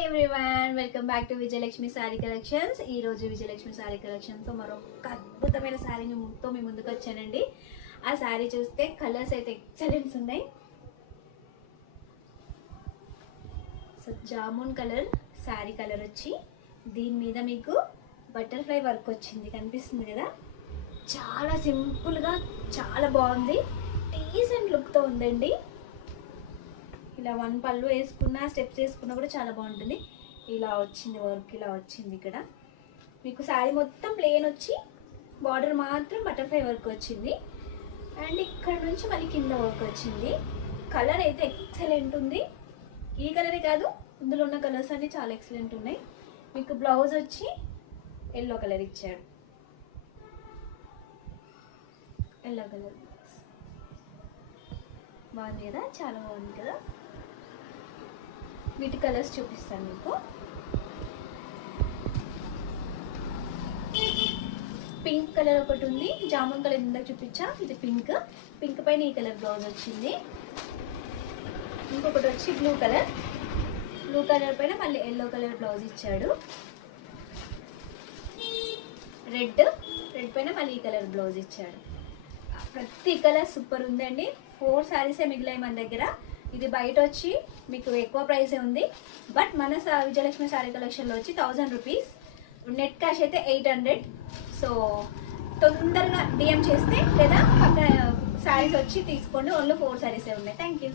Hi everyone, welcome back to Vijayalakshmi sari collections. ఈ రోజు Vijayalakshmi sari collections మరొక అద్భుతమైన శారీతో మీ ముందుకు వచ్చానండి. ఆ శారీ చూస్తే కలర్స్ అయితే ఎక్సలెంట్స్ ఉన్నాయి. So jamun colour sari colour వచ్చి దీని మీద మీకు బటర్ఫ్లై వర్క్ వచ్చింది, కనిపిస్తుంది కదా. చాలా సింపుల్గా చాలా బాగుంది, డీసెంట్ లుక్తో ఉందండి. ఇలా వన్ పళ్ళు వేసుకున్నా, స్టెప్స్ వేసుకున్నా కూడా చాలా బాగుంటుంది. ఇలా వచ్చింది వర్క్, ఇలా వచ్చింది. ఇక్కడ మీకు శారీ మొత్తం ప్లెయిన్ వచ్చి బార్డర్ మాత్రం బటర్ఫ్లై వర్క్ వచ్చింది. అండ్ ఇక్కడ నుంచి మళ్ళీ కింద వర్క్ వచ్చింది. కలర్ అయితే ఎక్సలెంట్ ఉంది. ఈ కలరే కాదు, ఇందులో ఉన్న కలర్స్ అన్నీ చాలా ఎక్సలెంట్ ఉన్నాయి. మీకు బ్లౌజ్ వచ్చి ఎల్లో కలర్ ఇచ్చాడు. ఎల్లో కలర్ బాగుంది కదా, చాలా బాగుంది కదా. వీటి కలర్స్ చూపిస్తాను మీకు. పింక్ కలర్ ఒకటి ఉంది, జామున్ కలర్ ఇందాక చూపించా, ఇది పింక్. పింక్ పైన ఈ కలర్ బ్లౌజ్ వచ్చింది. ఇంకొకటి వచ్చి బ్లూ కలర్, బ్లూ కలర్ పైన మళ్ళీ ఎల్లో కలర్ బ్లౌజ్ ఇచ్చాడు. రెడ్ పైన మళ్ళీ ఈ కలర్ బ్లౌజ్ ఇచ్చాడు. ప్రతి కలర్ సూపర్ ఉందండి. 4 శారీసే మిగిలాయి మన దగ్గర. ఇది బయట వచ్చి మీకు ఎక్కువ ప్రైసే ఉంది, బట్ మన విజయలక్ష్మి శారీ కలెక్షన్లో వచ్చి 1000 రూపీస్. నెట్ క్యాష్ అయితే 800. సో తొందరగా డిఎం చేస్తే లేదా పక్కన శారీస్ వచ్చి తీసుకోండి. ఓన్లీ 4 శారీసే ఉన్నాయి. Thank you.